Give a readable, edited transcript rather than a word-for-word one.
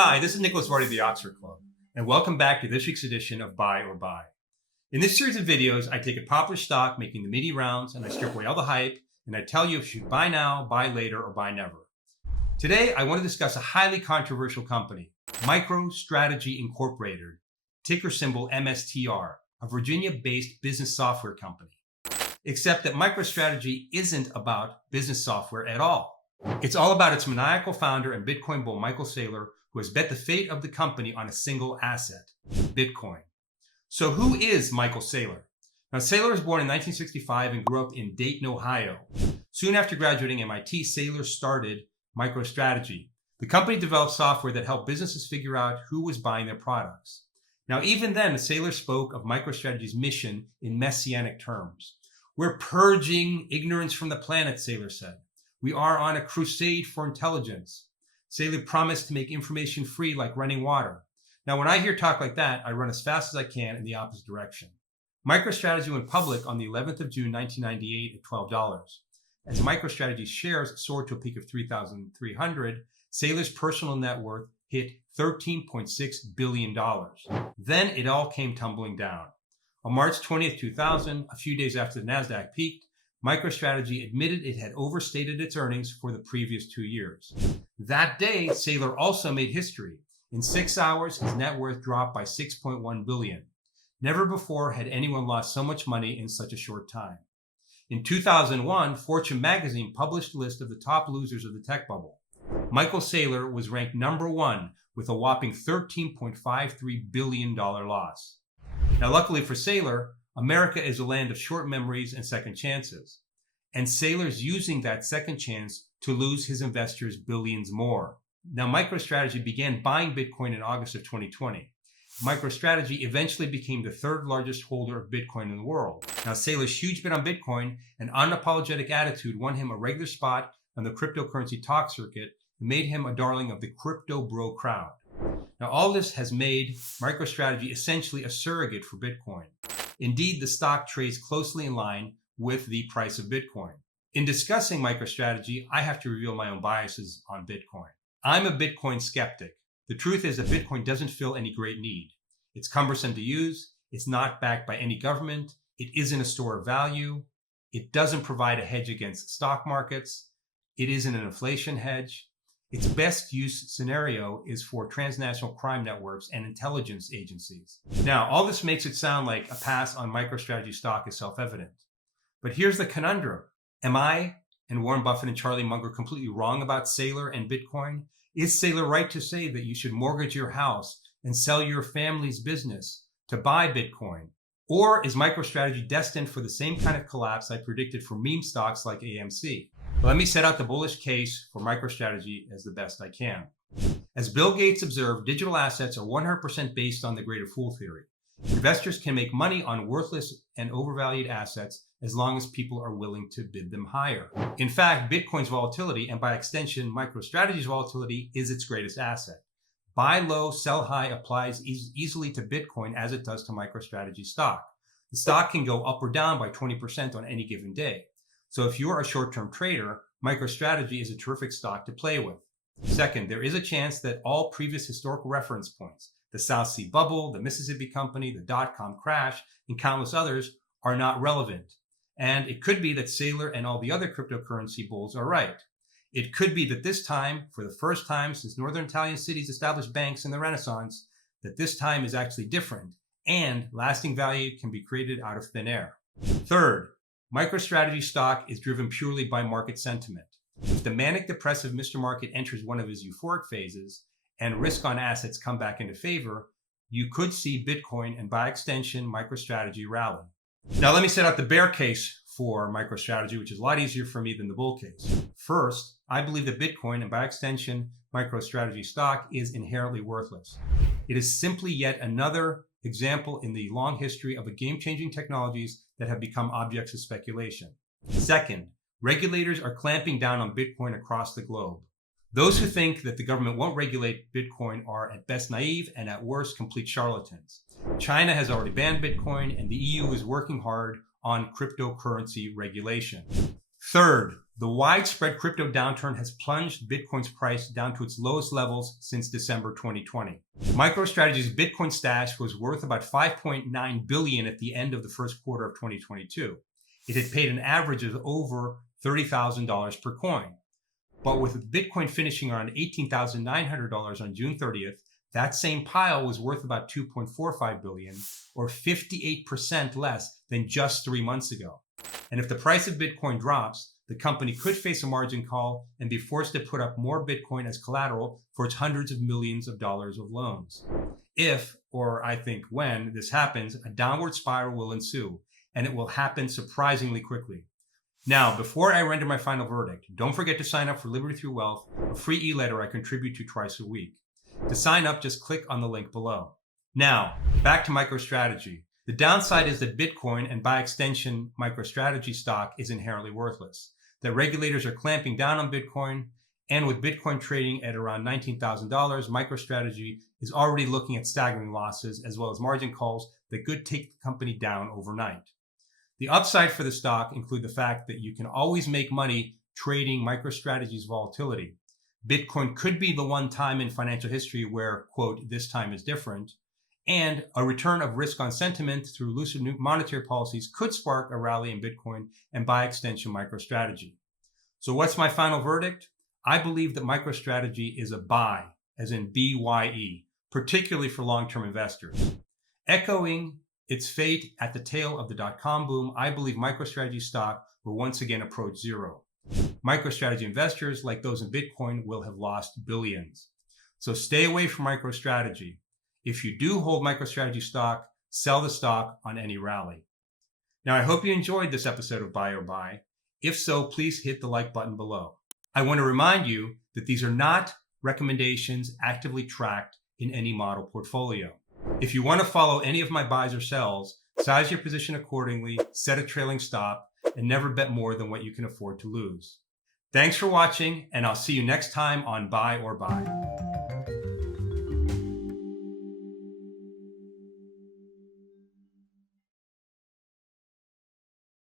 Hi, this is Vardy, the Oxford Club, and welcome back to this week's edition of Buy or Buy. In this series of videos, I take a popular stock making the media rounds and I strip away all the hype, and I tell you if you should buy now, buy later, or buy never. Today, I want to discuss a highly controversial company, MicroStrategy Incorporated, ticker symbol MSTR, a Virginia-based business software company. Except that MicroStrategy isn't about business software at all. It's all about its maniacal founder and Bitcoin bull, Michael Saylor, who has bet the fate of the company on a single asset, Bitcoin. So who is Michael Saylor? Now, Saylor was born in 1965 and grew up in Dayton, Ohio. Soon after graduating MIT, Saylor started MicroStrategy. The company developed software that helped businesses figure out who was buying their products. Now, even then, Saylor spoke of MicroStrategy's mission in messianic terms. We're purging ignorance from the planet, Saylor said. We are on a crusade for intelligence. Saylor promised to make information free like running water. Now, when I hear talk like that, I run as fast as I can in the opposite direction. MicroStrategy went public on the 11th of June, 1998 at $12. As MicroStrategy's shares soared to a peak of 3,300, Saylor's personal net worth hit $13.6 billion. Then it all came tumbling down. On March 20th, 2000, a few days after the NASDAQ peaked, MicroStrategy admitted it had overstated its earnings for the previous 2 years. That day, Saylor also made history. In 6 hours, his net worth dropped by $6.1 billion. Never before had anyone lost so much money in such a short time. In 2001, Fortune magazine published a list of the top losers of the tech bubble. Michael Saylor was ranked number 1 with a whopping $13.53 billion loss. Now, luckily for Saylor, America is a land of short memories and second chances. And Saylor's using that second chance to lose his investors billions more. Now, MicroStrategy began buying Bitcoin in August of 2020. MicroStrategy eventually became the third largest holder of Bitcoin in the world. Now, Saylor's huge bet on Bitcoin and unapologetic attitude won him a regular spot on the cryptocurrency talk circuit and made him a darling of the crypto bro crowd. Now, all this has made MicroStrategy essentially a surrogate for Bitcoin. Indeed, the stock trades closely in line with the price of Bitcoin. In discussing MicroStrategy, I have to reveal my own biases on Bitcoin. I'm a Bitcoin skeptic. The truth is that Bitcoin doesn't fill any great need. It's cumbersome to use. It's not backed by any government. It isn't a store of value. It doesn't provide a hedge against stock markets. It isn't an inflation hedge. Its best use scenario is for transnational crime networks and intelligence agencies. Now, all this makes it sound like a pass on MicroStrategy stock is self-evident. But here's the conundrum. Am I and Warren Buffett and Charlie Munger completely wrong about Saylor and Bitcoin? Is Saylor right to say that you should mortgage your house and sell your family's business to buy Bitcoin? Or is MicroStrategy destined for the same kind of collapse I predicted for meme stocks like AMC? Let me set out the bullish case for MicroStrategy as the best I can. As Bill Gates observed, digital assets are 100% based on the greater fool theory. Investors can make money on worthless and overvalued assets as long as people are willing to bid them higher. In fact, Bitcoin's volatility, and by extension, MicroStrategy's volatility, is its greatest asset. Buy low, sell high applies easily to Bitcoin as it does to MicroStrategy stock. The stock can go up or down by 20% on any given day. So if you're a short-term trader, MicroStrategy is a terrific stock to play with. Second, there is a chance that all previous historical reference points, the South Sea bubble, the Mississippi Company, the dot-com crash, and countless others, are not relevant. And it could be that Saylor and all the other cryptocurrency bulls are right. It could be that this time, for the first time since northern Italian cities established banks in the Renaissance, that this time is actually different, and lasting value can be created out of thin air. Third, MicroStrategy stock is driven purely by market sentiment. If the manic depressive Mr. Market enters one of his euphoric phases and risk on assets come back into favor, you could see Bitcoin and by extension MicroStrategy rally. Now let me set out the bear case for MicroStrategy, which is a lot easier for me than the bull case. First, I believe that Bitcoin and by extension MicroStrategy stock is inherently worthless. It is simply yet another example in the long history of game-changing technologies that have become objects of speculation. Second, regulators are clamping down on Bitcoin across the globe. Those who think that the government won't regulate Bitcoin are at best naive and at worst complete charlatans. China has already banned Bitcoin and the EU is working hard on cryptocurrency regulation. Third, the widespread crypto downturn has plunged Bitcoin's price down to its lowest levels since December 2020. MicroStrategy's Bitcoin stash was worth about $5.9 billion at the end of the first quarter of 2022. It had paid an average of over $30,000 per coin. But with Bitcoin finishing around $18,900 on June 30th, that same pile was worth about $2.45 billion, or 58% less than just 3 months ago. And if the price of Bitcoin drops, the company could face a margin call and be forced to put up more Bitcoin as collateral for its hundreds of millions of dollars of loans. If, or I think when, this happens, a downward spiral will ensue, and it will happen surprisingly quickly. Now, before I render my final verdict, don't forget to sign up for Liberty Through Wealth, a free e-letter I contribute to twice a week. To sign up, just click on the link below. Now, back to MicroStrategy. The downside is that Bitcoin, and by extension, MicroStrategy stock, is inherently worthless. That regulators are clamping down on Bitcoin, and with Bitcoin trading at around $19,000, MicroStrategy is already looking at staggering losses as well as margin calls that could take the company down overnight. The upside for the stock include the fact that you can always make money trading MicroStrategy's volatility. Bitcoin could be the one time in financial history where, quote, this time is different, and a return of risk on sentiment through looser monetary policies could spark a rally in Bitcoin and by extension MicroStrategy. So what's my final verdict? I believe that MicroStrategy is a buy, as in BYE, particularly for long-term investors. Echoing its fate at the tail of the dot-com boom, I believe MicroStrategy stock will once again approach zero. MicroStrategy investors, like those in Bitcoin, will have lost billions. So stay away from MicroStrategy. If you do hold MicroStrategy stock, sell the stock on any rally. Now, I hope you enjoyed this episode of Buy or Buy. If so, please hit the like button below. I want to remind you that these are not recommendations actively tracked in any model portfolio. If you want to follow any of my buys or sells, size your position accordingly, set a trailing stop, and never bet more than what you can afford to lose. Thanks for watching, and I'll see you next time on Buy or Buy.